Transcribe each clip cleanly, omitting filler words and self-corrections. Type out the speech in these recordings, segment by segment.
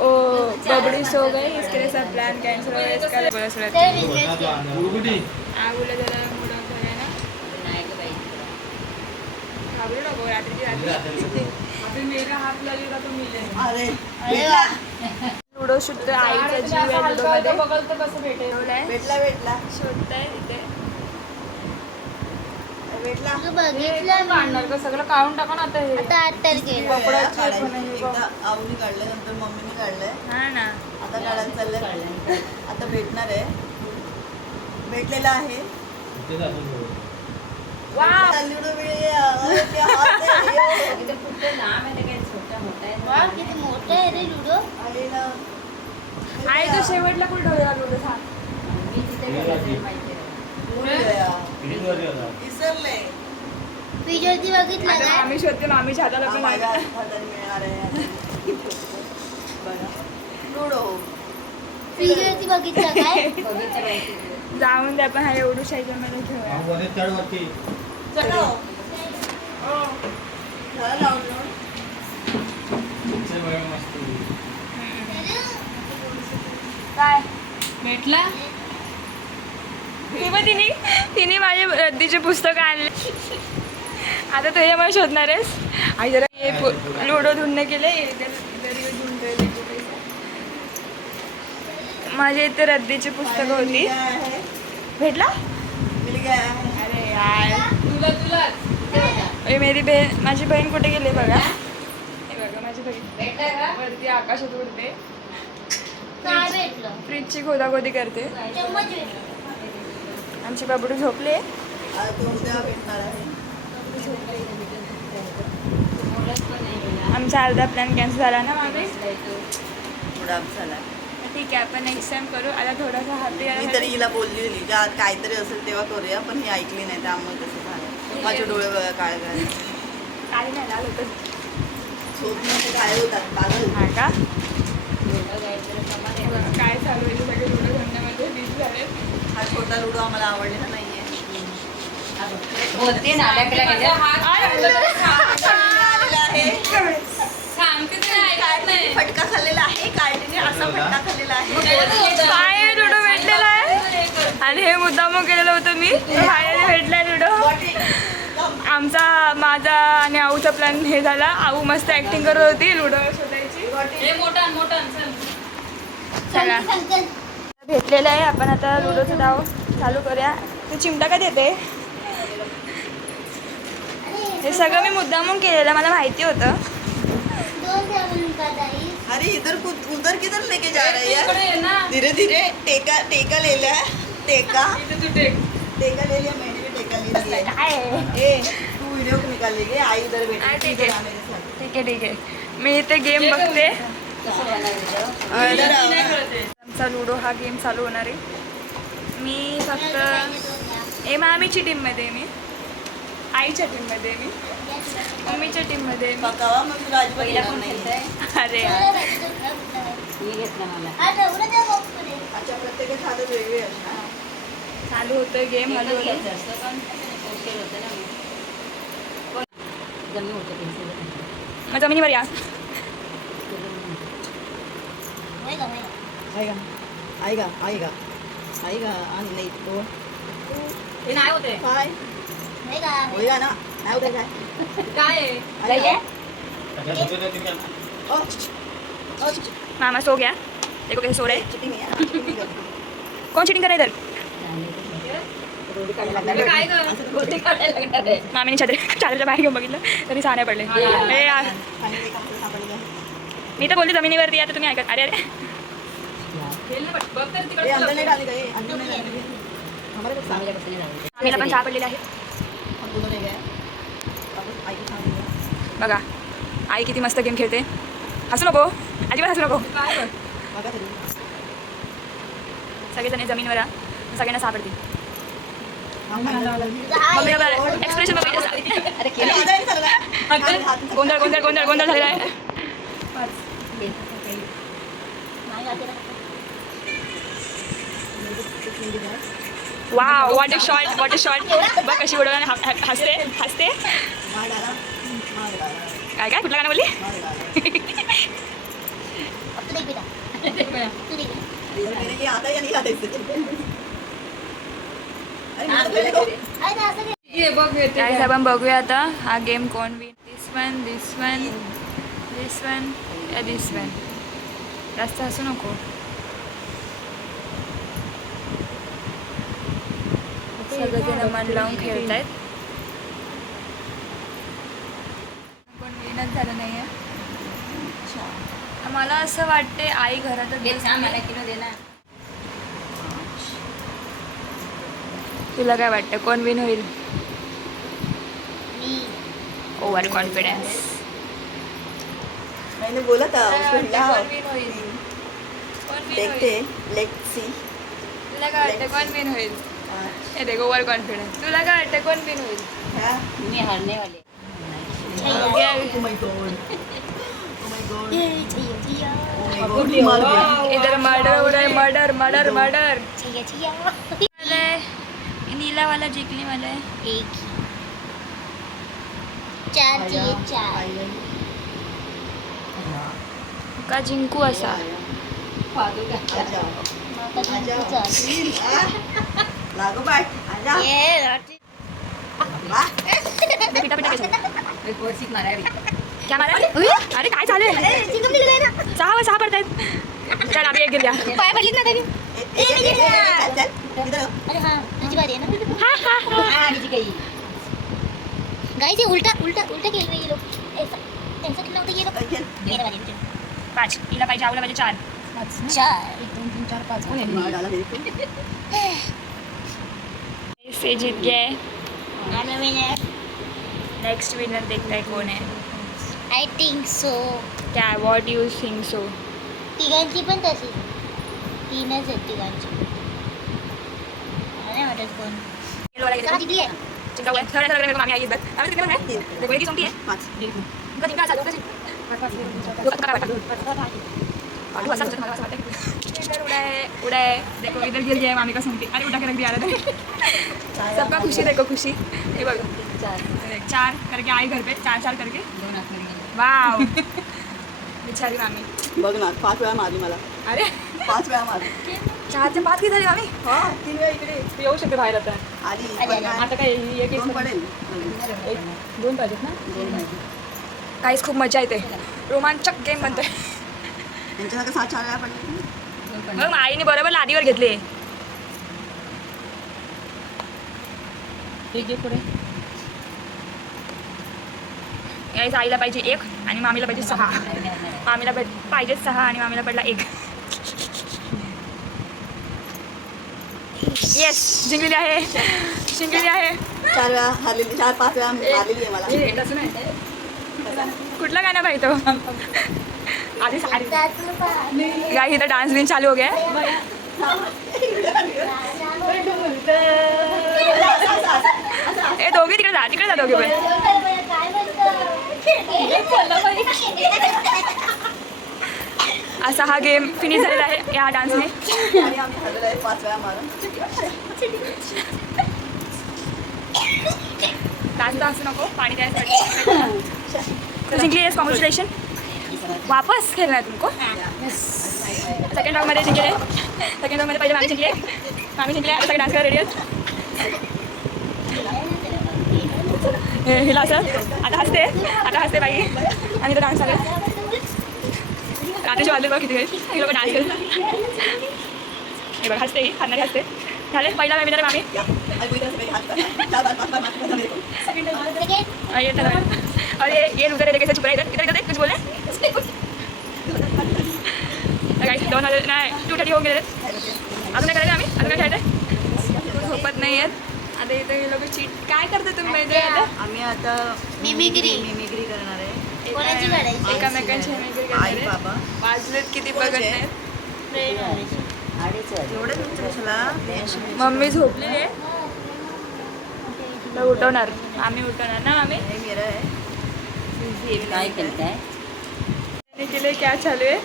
ओ बबड़ी so गई, इसके लिए सब प्लान कैंसिल हो गया। इसका बोला सर बोला जरा मूड ऑफ है ना, घाबरू नको रात्रीची अभी मेरा हात लागेगा तो मिळेल। लुडो शूट आईचा जीव आहे लुडोमध्ये, बघल तर कसं भेटला शोधताय तिथे काढणार का सगळं काढून टाका ना आता हे कपड्याचे आवनी काढल्यानंतर मम्मीने काढलंय हा ना, आता काढायला चाललंय, आता भेटणार आहे, भेटलेला आहे। आई तो शेवटला कुठे ठेवला लुडो सांग, आम्ही शोधते, मामीच्या हाताला पण मिळणार आहे लुडो। जाऊन द्या पण हा एवढू शाहीमध्ये घेऊया। काय भेटला तेव्हा तिने माझे रद्दीचे पुस्तक आणले, आता तुझ्यामुळे शोधणार आहेस। आई जरा हे लुडो धुंड केले, माझे इथे रद्दीची पुस्तकं होती, भेटला अरे यार तुला मेरी बहीण, माझी बहीण कुठे गेली बघा, हे बघा माझी बहीण वरती आकाशात उडते, फ्रीजची खोदाखोदी करते। आमची बाबडू झोपले, आमचा अर्धा प्लॅन कॅन्सल झाला ना मामी, ठीक आहे आपण नेक्स्ट टाइम करू। आता थोडासा हॅपी मी तरी हिला बोलली होती काहीतरी असेल तेव्हा करूया, पण ही ऐकली नाही, त्यामुळे तसं झालं। माझे डोळे बघा काळे झाले, काही नाही झालं होतं, झोपण्याचे काळे होतात पागल। हा का काय चालू आहे सगळे लुडो धंद्यामध्ये बिझी झाले। हा छोटा लुडो आम्हाला आवडलेला नाहीये, बोलते ना फटका खाल्लेला आहे, कार्टीने असा फटका खाल्लेला आहे, काय लुडो भेटलेला आहे आणि हे मुद्दाम केलेलं होतं मी, फायनली भेटलाय लुडो। माझा आणि आऊचा प्लॅन हे झाला, आऊ मस्त ऍक्टिंग करत होती लुडो शोधायची, चला भेटलेलं आहे। आपण आता लुडोचं डाव चालू करूया। ते चिमटा का देते, हे सगळं मी मुद्दामून केलेलं, मला माहिती होतं। अरे उधर किधर लेके जा रहे हैं, धीरे धीरे टेका ले लिया, टेका ले लिया, मैंने भी टेका ले लिया। तू वीडियो निकाल लेंगे, आई इधर बैठी, ठीक आहे मी इथे गेम बघते। आमचा लुडो हा गेम चालू होणार आहे। मी फक्त मामीची टीममध्ये आहे, मी आईच्या टीममध्ये आहे, मी मम्मीच्या टीममध्ये आहे। अरे चालू होतं गेम, हॅलो मग जमिनीवर या। आएगा नहीं तो ते नाही होते होएगा ना, नहीं होगा काय मामा सो गया, देखो कैसे सो रहे हैं। कौन चीटिंग कर रहा है इधर, मामीने चादरच्या बाहेर घेऊन बघितलं तरी साने पडले। अरे यार मी तर बोलते जमिनीवरती या, तर तुम्ही ऐकत, अरे अरे आम्हीला पण चहा पडलेला आहे बघा। आई किती मस्त गेम खेळते, हसू नको अजिबात हसू नको। सगळेजण जमिनीवर सगळ्यांना सापडतील, एक्सप्रेशन गोंधळ गोंधळ गोंधळ गोंधळ झालेला आहे। वाव व्हॉट अ शॉट बघ कशी उडवल्याने हसते हसते। काय काय कुठलं गाणं बोलली, मेरे लिए आता या नहीं आता इससे अरे मैं तो पहले को ये बघ येते काय आपण बघूया आता हा गेम कोण विन. दिस वन दिस वन दिस वन या दिस वन. जास्त हसू नको. सगळेजण मन लावून खेळतायत. पण विनच झालं नाहीये. मला असं वाटते आई घरातच दे सांग मला किलो दे ना. तुला काय वाटतं कोण विन होईल. Over confidence. मैंने बोला था उसको हिलाओ विन होईल. कोण विन देखते होईल. लेट्स सी तुला काय वाटतं कोण विन होईल. हे देख ओव्हर कॉन्फिडन्स. तुला काय वाटतं कोण विन होईल. हां मी हारने वाले. ओ माय गॉड इधर मर्डर हो रहा है. Murder murder murder. नीला वाला जिंकने वाला है. एक चार चाहिए चार. का जिंकू असा. फादू का आजा मग आजा लागो बाय आजा ये वाह पिटा पिटा एक वर्षी मारावी. क्या मारा. अरे काय चालू आहे. चिकन मिल गए ना. सहा पडतायत. चल अभी एक गिर गया. पाय पडलीत ना तरी. चल चल इधर अरे हाँ तुझी बारी है ना. हा हा हा. आणि काही गाइस ये उल्टा उल्टा उल्टा खेल रहे हैं ये लोग. ऐसा खेलना होता है ये लोग. चल मेरा बारी है. 5. हिला पाहिजे आवला पाहिजे 4. चार. 1 2 3 4 5 मार डाला मेरे को से जीत गया है. आना मैंने. नेक्स्ट विनर देखता है कौन है. I think so. क्या व्हॉट यू थिंक सो. तिघांची पण तशी. तीनच आहेत तिघांची. मला नाही वाटत कोण. चला जिंकली आहे. चिंता हुआ है. थोड़ा थोड़ा मामी आई इस बार. अब कितने में है. देखो एक ही सोंटी है. 5 उनका जिंका साल होगा. आलू ऐसा कुछ वाटतं की इधर उड़ा है. देखो इधर गिर गया है मामी का सोंटी. अरे उठा के रख दिया था. सबका खुशी देखो खुशी. ये बघो 4 करके आई घर पे 4 करके. 2 आखरी. वाव. बिचारी मामी. बघ ना 5 वेळा मारली मला. अरे 5 वेळा मारली 4 ते 5 की झाली मामी. हा 3 वेळा इकडे तू येऊ शकते बाहेर आता. आली आली, पण आली. काय, आता काय ही एक 2 पडेल 2 पाहिजेत ना. 2 पाहिजे. काहीच खूप मजा येते. रोमांचक गेम बनतोय. त्यांच्यासारखं 7 वेळा पडले. मग आईने बरोबर लादीवर घेतले. एक जे पुढे यायचं आईला पाहिजे 1 आणि मामीला पाहिजे 6. मामीला पाहिजे 6 आणि मामीला पडला 1. येस जिंकलेली आहे. जिंकलेली आहे. 4 वेळा हारलेली 4-5 वेळा हारलेली आहे मला. कुठला गाणं पाहिजे तो. आधी साडी गाई इथं डान्स बिन चालू हो गया है. ए दोघे तिकडे जा दोघे पण. असा हा गेम फिनिश झालेला आहे या डान्सने. आणि आम्ही हरलेलो आहे 5 वेळा मारून. जास्त असू नको पाणी द्यायसाठी. जिंकली आहेस कॉंग्रॅच्युलेशन. वापस खेळणार आहे तुमको. सेकंड राऊंडमध्ये जिंकले. सेकंड राऊंडमध्ये पहिले मामी जिंकले. मामी जिंकले. आता सगळे डान्स करायला रेडी आहेत. हिला असं आता हसते बाई. आणि तो डान्स चालू आहे. रात्रीचे वाजले बघ किती हे लोक डान्स करतात. हे बघ हसते ही हसणारी हसते. झाले पहिला विनर मामी. ये चला अरे ये लूजर है कैसे चुप रहा है. इधर कुछ बोले. गाइस 2000 नाही 230 होऊन गेले. अजून काय करायचं आम्ही. अजून काय खेळायचं. झोपत नाही आहेत आता. इथं हे लोक चीट काय करता तुम्ही माहिती आहे आता. आम्ही आता मिमिक्री. मिमिक्री करणार आहे. कोणाची काढायची. एकामेकांची मिमिक्री आई करणार बाबा वाजलेत किती बघत कोणाचे? नाहीत. एवढं तुमचं कशाला. मम्मी झोपलेली आहे. तर उठवणार आम्ही उठवणार ना आम्ही. हे मेरा आहे. काय केलंय केले क्या चालू आहे.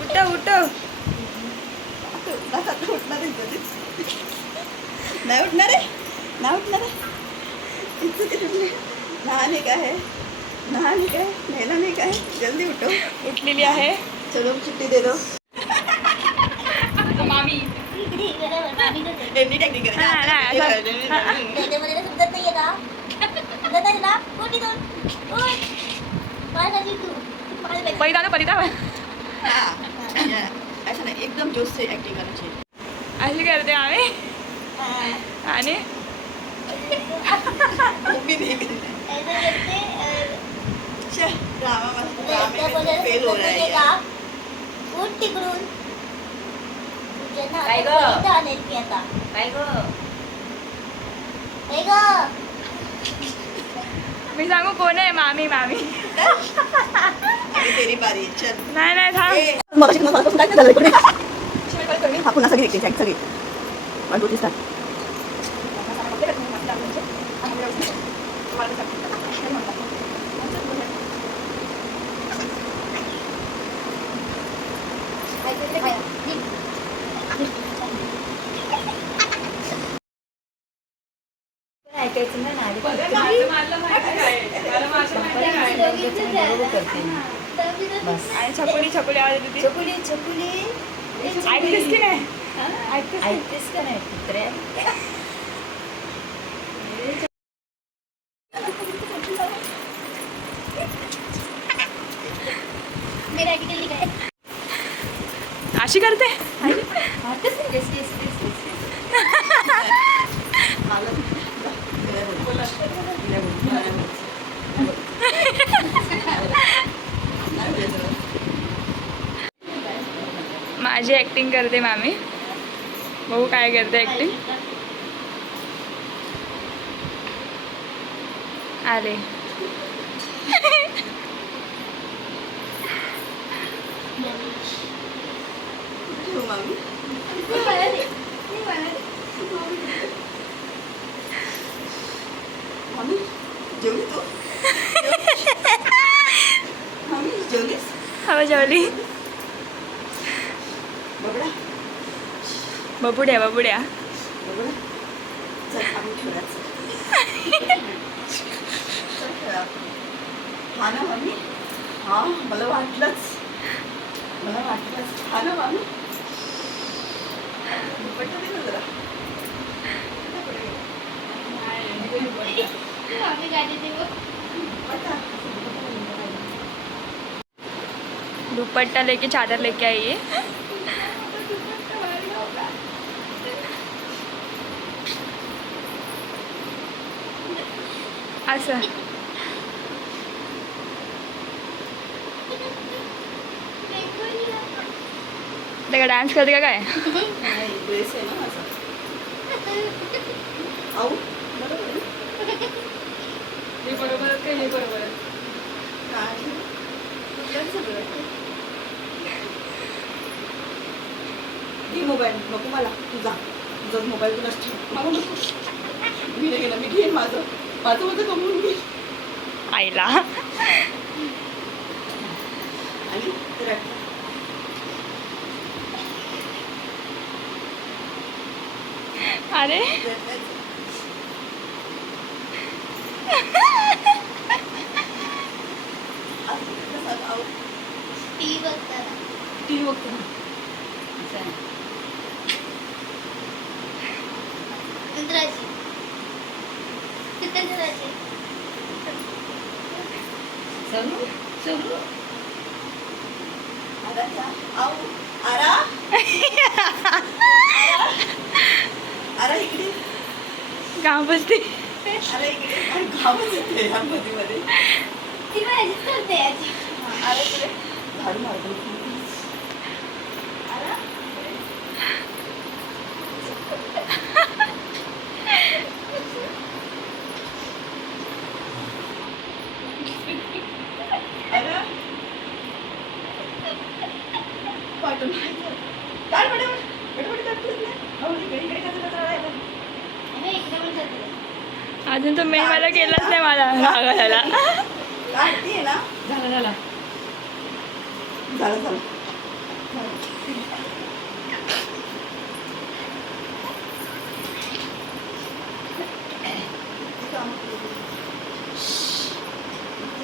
उठव उठणार नाही उठणार आहे. नाही उठणार आहे. लहान एक आहे नाही काय नेला नाही काय जल्दी उठो. उठलेली आहे. चलो चिट्टी दे दो. मामी एनी टेक्निक हा, नाही, त्याच्यामध्ये ना समजत नाहीये का? समजत आहे ना? उठ इथून. उठ. काय करते तू? पकड बैठ. परिता ऐसा नाही एकदम जोश से ऍक्टिंग करायची. अशी करते आम्ही. आणि मी नहीं करते. ऐसा करते ड्रामा त्याच्यामध्ये में फेल हो रहा है समजत नाहीये यार. का? उठ तिकडून. तुझ्या ना काय आता गं? परिता आणेल मी आता. काय गं? काय गं? मी सांगू कोण आहे? मामी अभी तेरी बारी चल. नाही थांब. मगाशी मला पासून काय झालं इकडे. हा पुन्हा सगळी एकटी सगळी. 1 2 3 स्टार्ट. ऐकायचं ना नाही बरोबर करते मी. बस. आणि छकुली आवाज येते ती. चकुली चकुली ऐकतेस की नाही? ऐकतेस का नाही कुत्र्या? मेरा ऍटिट्यूड काय? अशी करते. माझी ऍक्टिंग करते मामी. बघू काय करते ऍक्टिंग. आले. जेवली तू? मम्मी जेवलीस? हवा जेवली. बबडा बबुड्या बबडा चल आम्ही खेळायचं. चल खेळा. हा ना मम्मी. हा मला वाटलंच. हा ना मम्मी. दुपट्टा दे ना जरा. आम्ही गाडी देऊ. दुपट्टा लेके चादर लेके आई है. असं ते का डान्स करते का काय? नाही ड्रेस आहे ना माझा. आऊ बरोबर आहे. हे बरोबर काय तुझ्याच सगळं. घे मोबाईल नको मला तुझा मोबाईल तुलाच ठेव. मला नको. मी नाही गेला मी घेईन माझं कमवून घे. आईला आणि तर अरे टीव्ही बघताना. टी व्ही बघतो ना. इंद्राजी. इंद्राजी. चलू आरा इकडे गाव बसते. अरे इकडे आणि गावच येते ह्या मध्ये. ती माझीच करते आजी. अरे इकडे झाडू मारतो. काय अजून तो मेन मला केलाच नाही मला रागायला. आहे ना. झालं झालं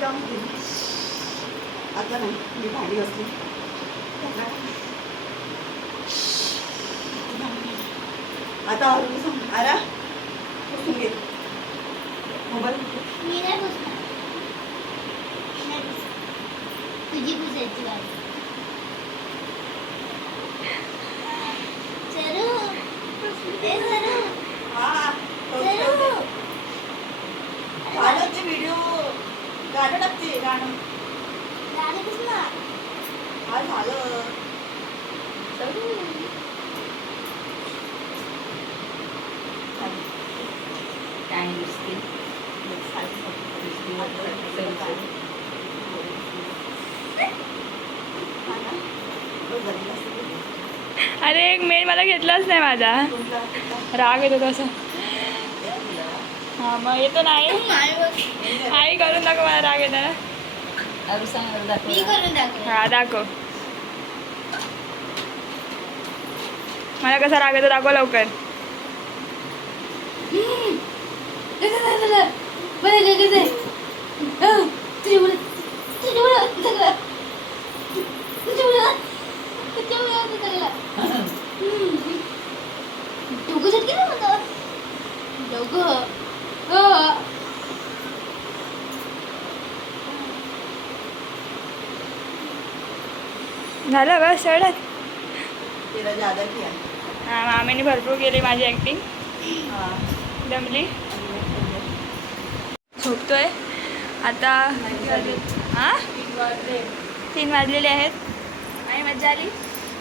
काम आता नाही मी भांडी घासली. आता आवरून सांग आरा पुसून घे मोबाईल. मी नाही पुसणार. नाही पुसणार. तुझी पुसायची गाडी. सरू ए सरू हा सरू गाणं ते व्हिडिओ गाणं टाकते गाणं. गाडी पुसणार. हा झालं. काय नुसती अरे एक मेन मला घेतलाच नाही माझा. राग येतो तसं. हा मग येतो नाही. आई करून दाखव मला राग येतो ना. अरू सांग मी दाखव. करून दाखव. हा दाखव. मला कसा राग येतो दाखव लवकर. झालं बस एवढंच. तेरा ज्यादा किया. हा मामीने भरपूर केली माझी ॲक्टिंग. हा दमली. झोपतोय आता. हां 3 वाजलेले आहेत. आणि मजा आली.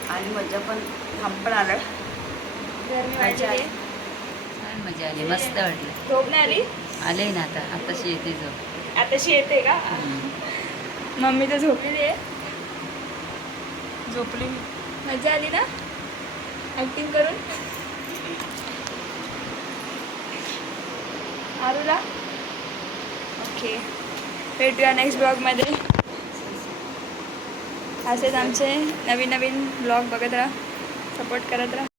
आणि मजा पण हम पण आलं. गरमी वाजली आहे. छान मजा आली मस्त वाटलं. झोप नाही आली. आले ना आता आताशी येते जो. आताशी येते का. मम्मी तर झोपलेली आहे. झोपली. मजा आली ना ॲक्टिंग करून. आरूला ओके. भेटूया नेक्स्ट ब्लॉगमध्ये. असेच आमचे नवीन नवीन ब्लॉग बघत राहा. सपोर्ट करत राहा.